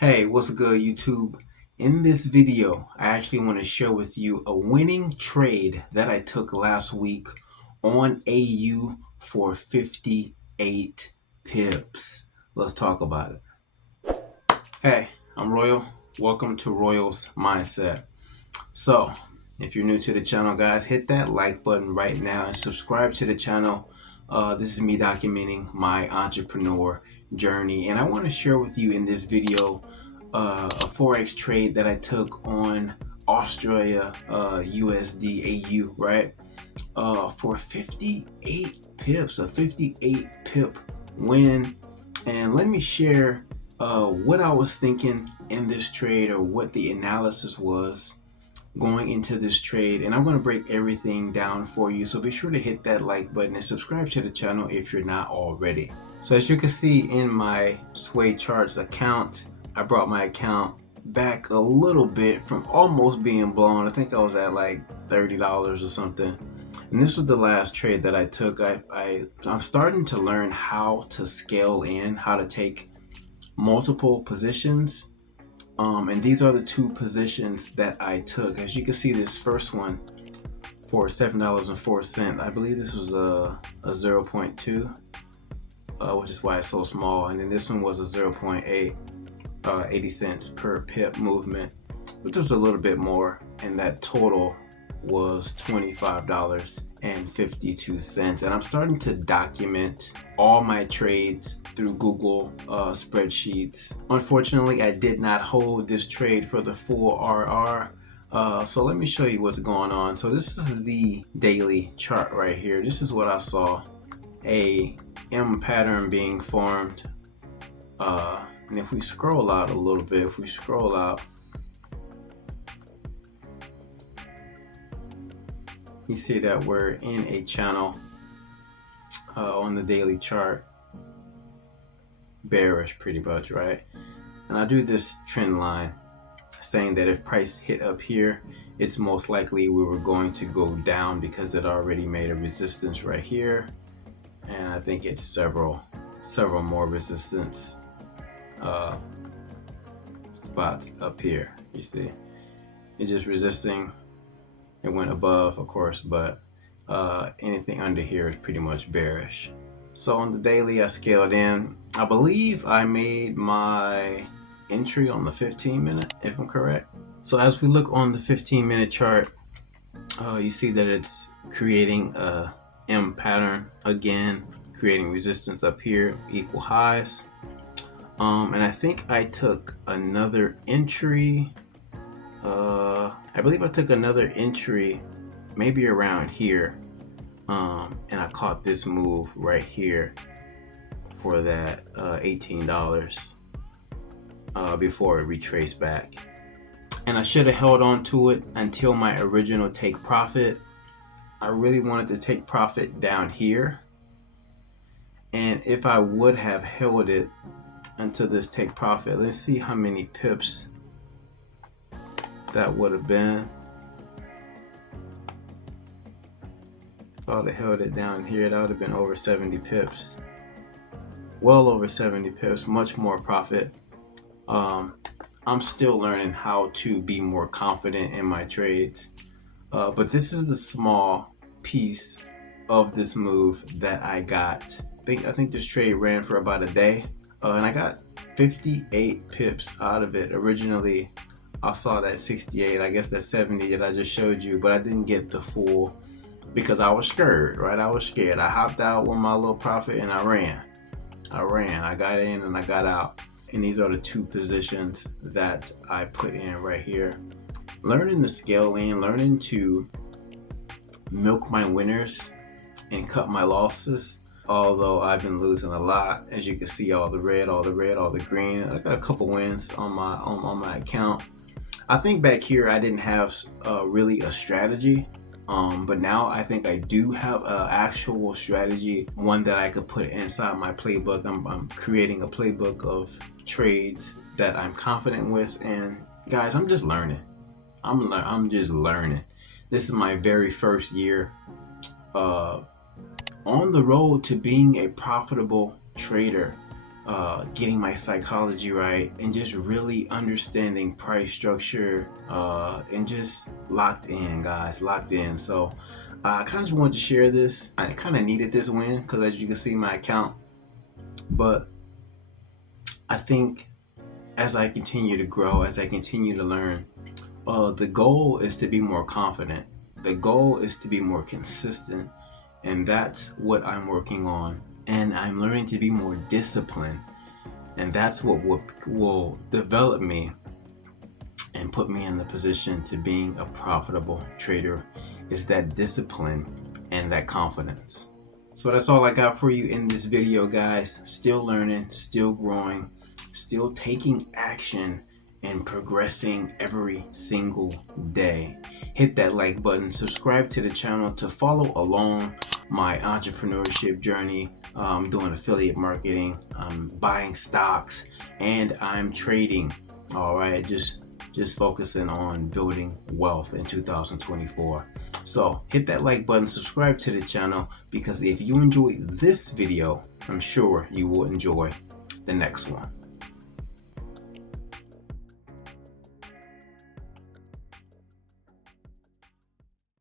Hey, what's good, YouTube? In this video, I actually want to share with you a winning trade that I took last week on AU for 58 pips. Let's talk about it. Hey, I'm Royal. Welcome to Royal's Mindset. So, if you're new to the channel, guys, hit that like button right now and subscribe to the channel. This is me documenting my entrepreneur journey, and I want to share with you in this video a forex trade that I took on Australia USD AU, right? For 58 pips, a 58 pip win. And let me share what I was thinking in this trade, or what the analysis was going into this trade, and I'm going to break everything down for you. So be sure to hit that like button and subscribe to the channel if you're not already. So as you can see in my Sway Charts account, I brought my account back a little bit from almost being blown. I think I was at like $30 or something. And this was the last trade that I took. I'm starting to learn how to scale in, how to take multiple positions. And these are the two positions that I took. As you can see, this first one for $7.04. I believe this was a 0.2, which is why it's so small. And then this one was a 0.8, 80 cents per pip movement, which was a little bit more. And that total was $25.52. And I'm starting to document all my trades through Google spreadsheets. Unfortunately, I did not hold this trade for the full RR. So let me show you what's going on. So this is the daily chart right here. This is what I saw, a M pattern being formed. And if we scroll out a little bit, you see that we're in a channel on the daily chart, bearish pretty much, right? And I do this trend line saying that if price hit up here, it's most likely we were going to go down because it already made a resistance right here. And I think it's several more resistance spots up here. You see, it's just resisting. It went above, of course, but anything under here is pretty much bearish. So on the daily, I scaled in. I believe I made my entry on the 15-minute, if I'm correct. So as we look on the 15-minute chart, you see that it's creating a M pattern again, creating resistance up here, equal highs. And I think I took another entry. I believe I took another entry maybe around here, and I caught this move right here for that $18 before it retraced back. And I should have held on to it until my original take profit. I really wanted to take profit down here, and if I would have held it until this take profit, let's see how many pips that would have been. If I would have held it down here, that would have been over 70 pips. Well over 70 pips, much more profit. I'm still learning how to be more confident in my trades. But this is the small piece of this move that I got. I think this trade ran for about a day. And I got 58 pips out of it. Originally, I saw that 68, I guess that 70 that I just showed you, but I didn't get the full because I was scared, right? I was scared. I hopped out with my little profit and I ran. I got in and I got out. And these are the two positions that I put in right here. Learning to scale in, learning to milk my winners and cut my losses. Although I've been losing a lot, as you can see, all the red, all the green. I got a couple wins on my account. I think back here I didn't have really a strategy, but now I think I do have an actual strategy, one that I could put inside my playbook. I'm creating a playbook of trades that I'm confident with, and guys, I'm just learning. I'm just learning. This is my very first year on the road to being a profitable trader. getting my psychology right, and just really understanding price structure, and just locked in, guys, locked in. So I kind of just wanted to share this. I kind of needed this win because, as you can see, my account. But I think as I continue to grow, as I continue to learn, the goal is to be more confident. The goal is to be more consistent, and that's what I'm working on. And I'm learning to be more disciplined, and that's what will develop me and put me in the position to being a profitable trader, is that discipline and that confidence. So that's all I got for you in this video, guys. Still learning, still growing, still taking action and progressing every single day. Hit that like button, subscribe to the channel to follow along my entrepreneurship journey. I'm doing affiliate marketing, I'm buying stocks, and I'm trading. All right, just focusing on building wealth in 2024. So hit that like button, subscribe to the channel, because if you enjoyed this video, I'm sure you will enjoy the next one.